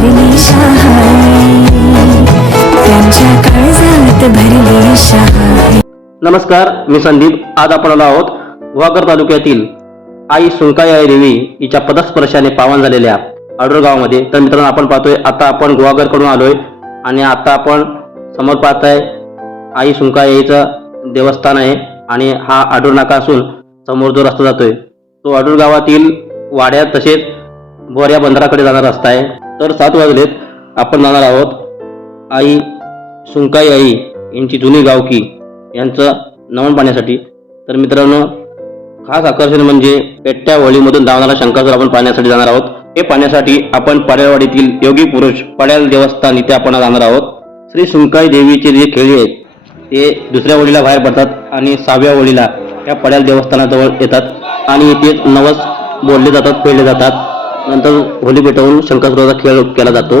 भरली त्यांच्या काळजात भरली नमस्कार मी संदीप. आज आपण आलो आहोत गुहागर तालुक्यातील आई सुंकाई आई देवी हिच्या पदस्पर्शाने पावन झालेल्या आडूर गावामध्ये तर मित्रांनो आपण पाहतोय आता आपण गुहागरकडून आलोय आणि आता आपण समोर पाहताय आई सुंकाई आईचं देवस्थान आहे आणि हा आडूर नाका असून समोर जो रस्ता जातोय तो आडूर गावातील वाड्यात तसेच बोऱ्या बंदराकडे जाणारा रस्ता आहे. तर सात वाजलेत. आपण जाणार आहोत आई सुंकाई आई यांची जुनी गावकी यांचं नमन पाहण्यासाठी. तर मित्रांनो खास आकर्षण म्हणजे पेट्ट्या होळीमधून धावणारा शंकासूर आपण पाहण्यासाठी जाणार आहोत. हे पाहण्यासाठी आपण पाड्यावाडीतील योगी पुरुष पड्याल देवस्थान इथे आपण जाणार आहोत. श्री सुंकाई देवीचे जे खेळी आहेत ते दुसऱ्या होळीला बाहेर पडतात आणि सहाव्या होळीला या पड्याल देवस्थानाजवळ येतात आणि इथेच नवस बोलले जातात खेळले जातात. नंतर होली पेटवून शंकासुराचा खेळ केला जातो.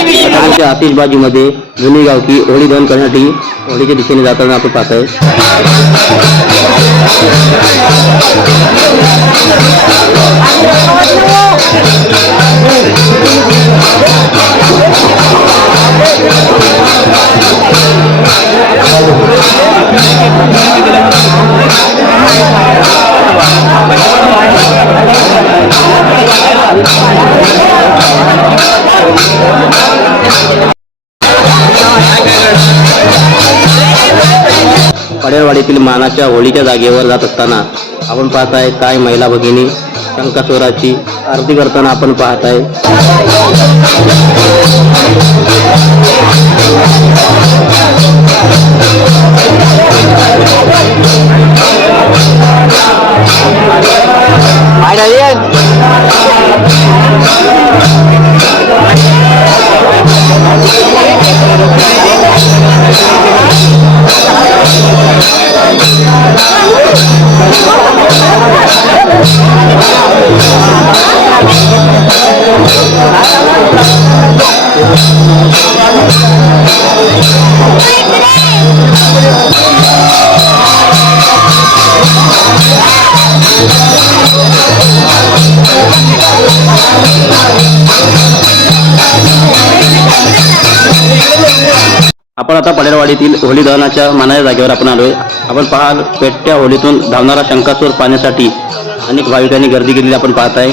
आमच्या आतिषबाजीमध्ये जुनी गावकी होळी दहन करण्यासाठी होळीच्या दिशेने जाताना आपण पाहतोय पडेरवाडीतील मानाच्या होळीच्या जागेवर जात असताना आपण पाहताय काय महिला भगिनी शंकासुराची आरती करताना आपण पाहताय. आहे आता पडेरवाडीतील होली दहनाच्या मानाच्या जागेवर आपण आलोय. आपण पाहाल पेट्ट्या होलीतून धावणारा शंकासूर पाहण्यासाठी अनेक भाविकांनी गर्दी केलेली आपण पाहत आहे.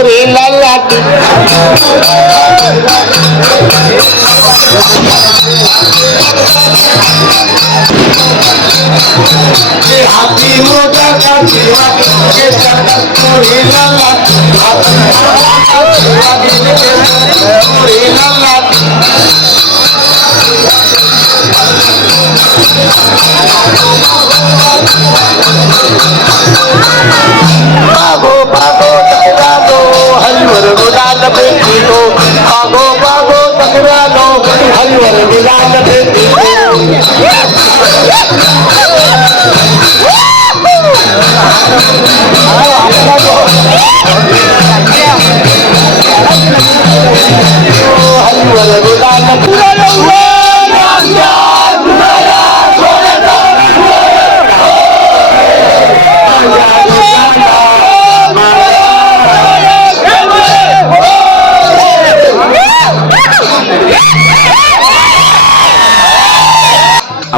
হাতি মোটা কাছে আগে চাকাত করে লালা হাতি মোটা কাছে আগে চাকাত করে লালা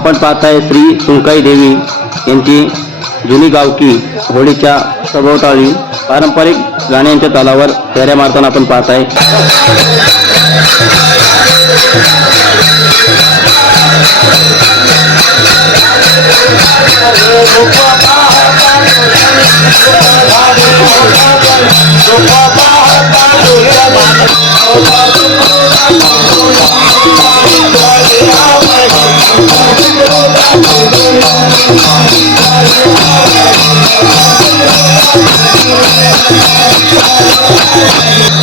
आपण आहे श्री सुंकाई देवी यांची जुनी गावकी होळीच्या सभोवताळी पारंपरिक गाण्यांच्या तालावर फेऱ्या मारताना आपण आहे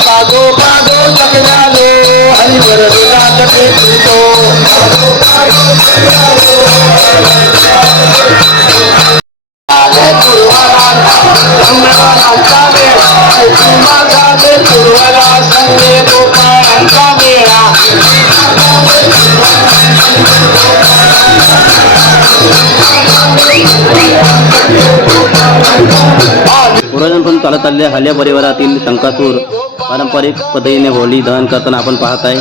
कागो कागो जगण्याले हरिवर विराजते तुझो आले पूर्वजांपासून चालत आलेल्या हाल्या परिवारातील शंकासूर पारंपरिक पद्धतीने होळी दहन करताना आपण पाहताय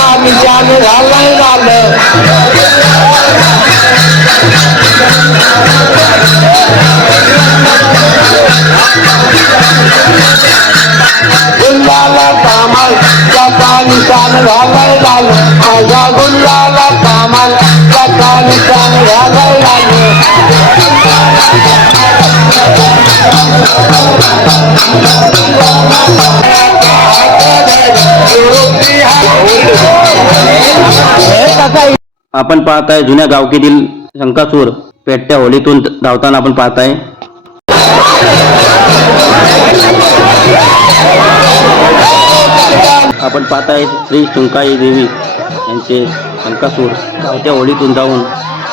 आम्ही जाणू घालाय झालं गुल्लाला कामाल त्याचा निशान घालाय झालं माझ्या गुल्लाला कामाल त्याचा घालाय आपण पाहताय जुन्या गावकीतील शंकासूर. पेटत्या होलीतून धावताना आपण पाहताय. आपण पाहताय श्री शंकाई देवी यांचे शंकासूर धावत्या होळीतून जाऊन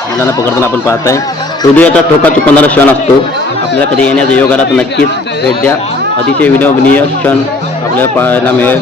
मुलांना पकडताना आपण पाहताय. हृदयाचा ठोका चुकवणारा क्षण असतो. आपल्याला कधी येण्याचा योग आला तर नक्कीच भेट द्या. अतिशय विनोदनीय क्षण आपल्याला पाहायला मिळेल.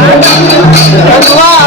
Wow.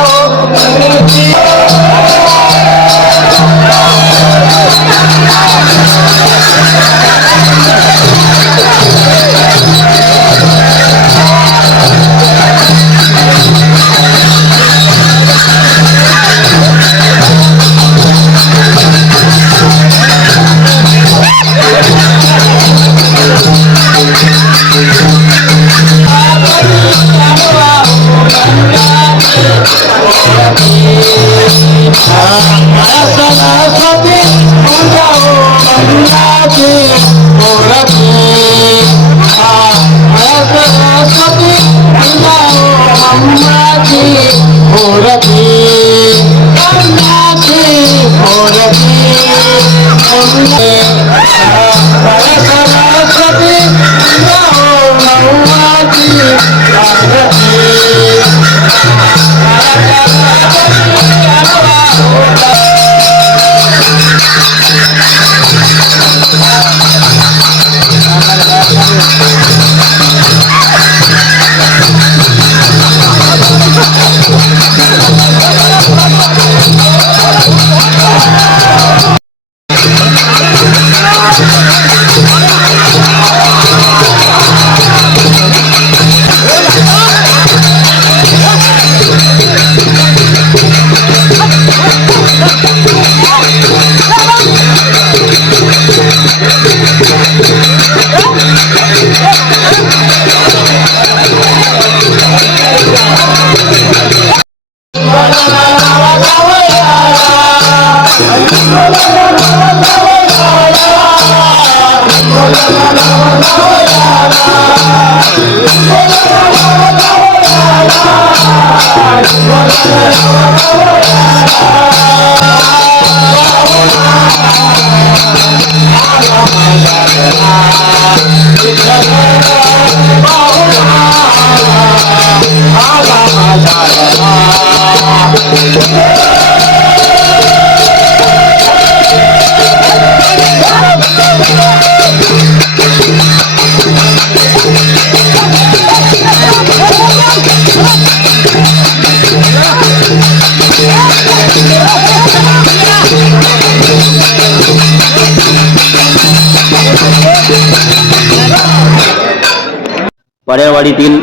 पड्यावाडीतील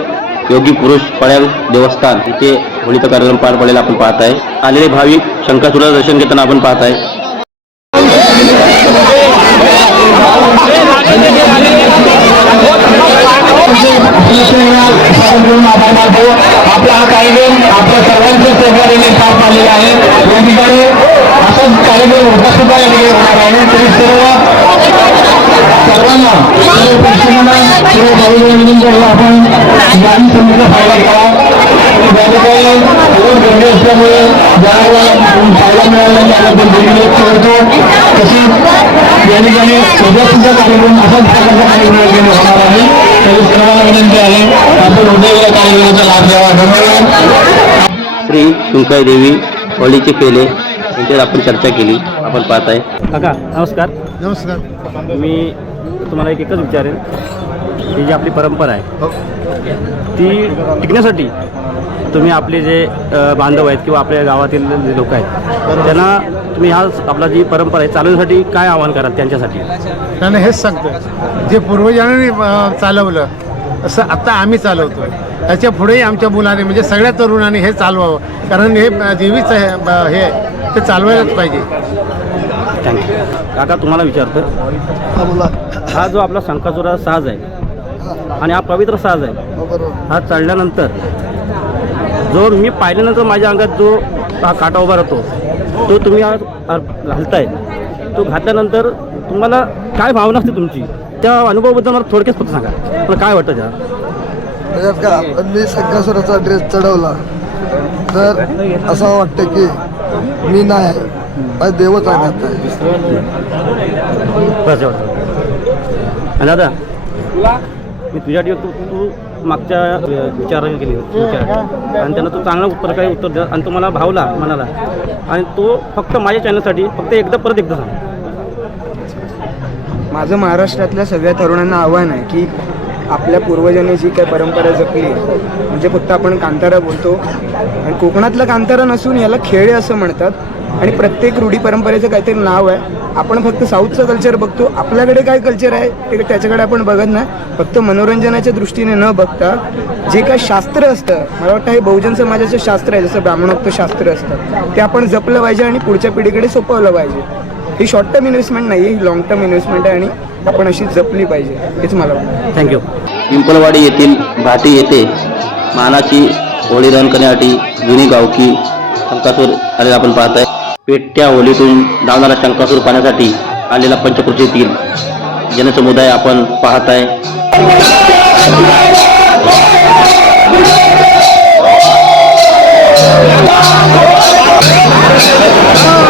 योगी पुरुष पड्याल देवस्थान. इथे होळीचा कार्यक्रम पार पडेल आपण पाहत आहे आलेले भाविक शंकासुरा दर्शन घेताना आपण पाहत आहे आपला हा कार्यक्रम आपल्या सर्वांच्या सहकार्याने पार पाडलेला आहे या ठिकाणी असाच कार्यक्रम उपस्थित या ठिकाणी होणार आहे तरी सर्व सर्वांना सर्व प्रेक्षकांना सर्व भाविकांना विनंती आहे आपण गाडी संधीचा फायदा घ्यावा या ठिकाणी खूप गर्दी असल्यामुळे ज्याला फायदा मिळाला त्याबद्दल धन्यवाद करतो तसेच या ठिकाणी उद्या सुद्धा कार्यक्रम असाच प्रकारचा कार्यक्रम या ठिकाणी होणार आहे तरी सर्वांना विनंती आहे आपण उद्या या कार्यक्रमाचा लाभ घ्यावा धन्यवाद श्री शुंकाई देवी होळीचे पेले यांच्यावर आपण चर्चा केली आपण पाहत आहे काका नमस्कार. नमस्कार. मी तुम्हाला एक एकच विचारेन ही जी आपली परंपरा आहे ती टिकण्यासाठी तुम्ही आपले जे बांधव आहेत किंवा आपल्या गावातील जे लोक आहेत त्यांना तुम्ही ह्या आपला जी परंपरा आहे चालवण्यासाठी काय आवाहन कराल त्यांच्यासाठी? त्यांना हेच सांगतो जे पूर्वजांनी चालवलं असं आता आम्ही चालवतो त्याच्या पुढेही आमच्या मुलाने म्हणजे सगळ्या तरुणांनी हे चालवावं. कारण हे देवीचं हे हे ते चालवायलाच पाहिजे. थँक्यू काका तुम्हाला विचारतो हा जो आपला शंकासुरा साज आहे आणि हा पवित्र साज आहे हा चढल्यानंतर जो मी पाहिल्यानंतर माझ्या अंगात जो हा काटा उभा राहतो तो तुम्ही घालताय. तो घातल्यानंतर तुम्हाला काय भावना असते तुमची? त्या अनुभवाबद्दल मला थोडक्यात फक्त सांगा. मला काय वाटतं त्या त्याच्यात का पण मी संकासुराचा ड्रेस चढवला. तर असं वाटतं की मी नाही. माझा देवच आहे आता आणि दादा मी तुझ्यासाठी तू तू मागच्या विचार केली होती आणि त्यांना तू चांगला प्रकारे उत्तर दिलं आणि तो मला भावला मनाला आणि तो फक्त माझ्या चॅनलसाठी फक्त एकदा परत एकदा सांग. माझं महाराष्ट्रातल्या सगळ्या तरुणांना आव्हान आहे की आपल्या पूर्वजांनी जी काही परंपरा जपली म्हणजे फक्त आपण कांतारा बोलतो आणि कोकणातलं कांतारा नसून याला खेळे असं म्हणतात आणि प्रत्येक रूढी परंपरेचं काहीतरी नाव आहे. आपण फक्त साऊथचं कल्चर बघतो आपल्याकडे काय कल्चर आहे ते त्याच्याकडे आपण बघत नाही. फक्त मनोरंजनाच्या दृष्टीने न बघता जे काय शास्त्र असतं मला वाटतं हे बहुजन समाजाचं शास्त्र आहे जसं ब्राह्मणोक्त शास्त्र असतं. ते आपण जपलं पाहिजे आणि पुढच्या पिढीकडे सोपवलं पाहिजे. ही शॉर्ट टर्म इन्व्हेस्टमेंट नाही ही लॉंग टर्म इन्व्हेस्टमेंट आहे आणि आपण अशी जपली पाहिजे हेच मला थँक्यू पिंपलवाडी येथील भाटी येथे मानाची होळी रन करण्यासाठी जुनी गावकी शंकासूर आलेला आपण पाहत आहे पेटत्या होलीतून धावणारा शंकासूर पाहण्यासाठी आलेला पंचकृषीतील जनसमुदाय आपण पाहत आहे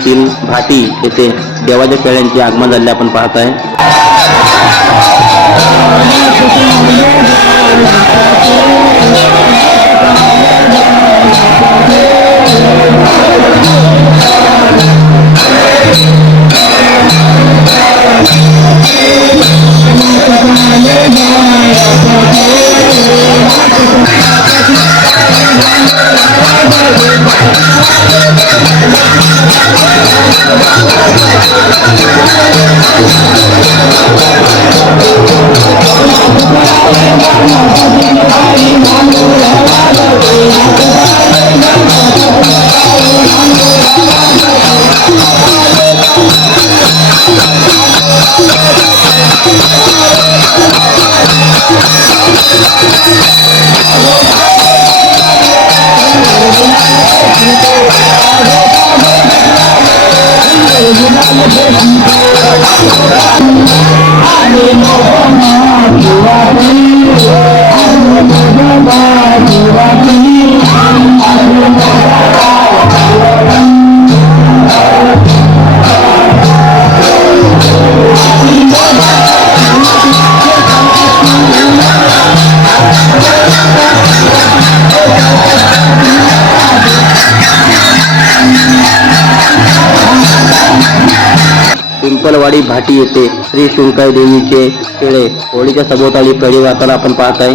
पिंपळवाडीतील भाटी येथे देवाच्या खेळ्यांचे आगमन झाले आपण पाहत आहे. Oh, I'm पिंपलवाडी भाटी येथे श्री शुंकाई देवीचे खेळे होळीच्या सभोवताली कडी वाहताना आपण पाहत आहे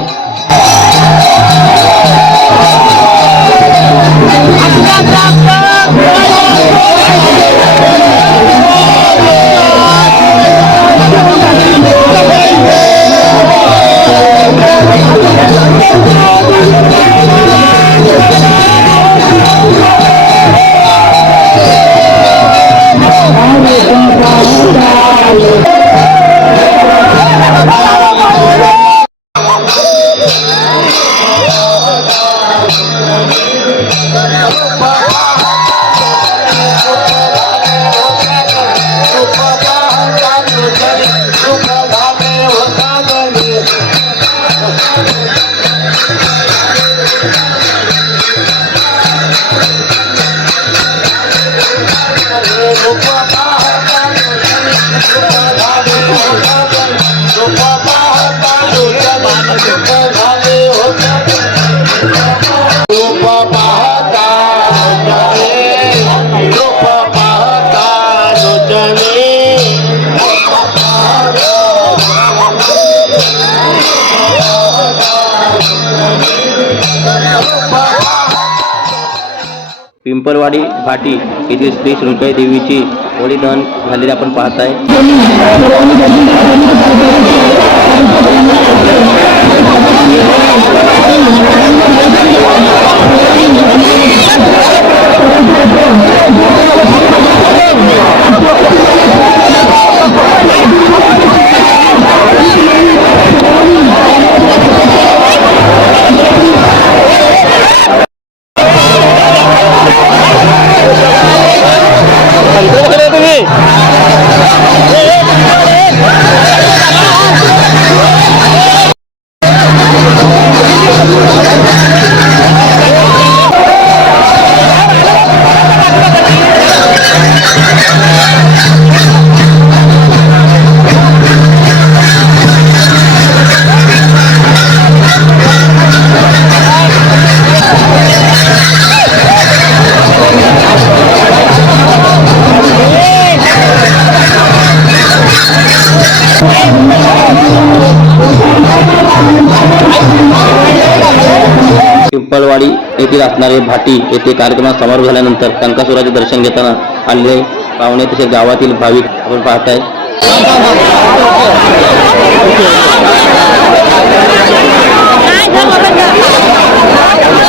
पिंपलवाडी घाटी येथील श्री श्रुंकाई देवीची होळी दहन झालेली आपण पाहत आहे उपस्थित असणारे भाटी येथे कार्यक्रमात समारोप झाल्यानंतर कंकासुराचे दर्शन घेताना आलेले पाहुणे तसेच गावातील भाविक आपण पाहताय.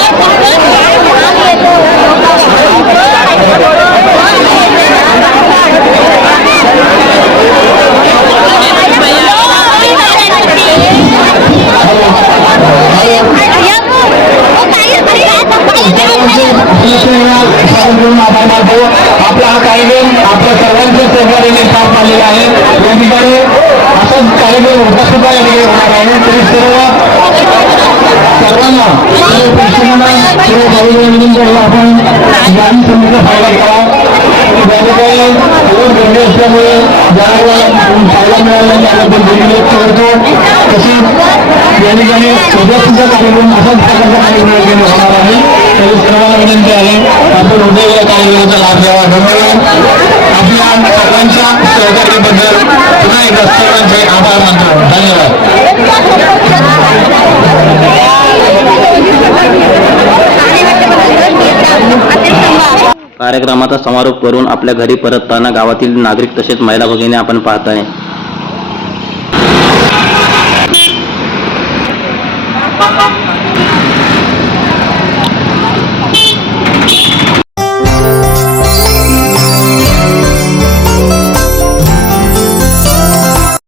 आपला कार्यक्रम प्रकारचा कार्यक्रम होणार आहे. तरी सर्वांना विनंती आहे. आपण उद्या कार्यक्रमाचा लाभ धन्यवाद. आपल्या सर्वांच्या सहकार्याबद्दल पुन्हा एकदा सर्वांचे आभार मानतो. धन्यवाद. कार्यक्रमाचा समारोप करून आपल्या घरी परतताना गावातील नागरिक तसेच महिला भगिनी आपण पाहत आहे Thank you.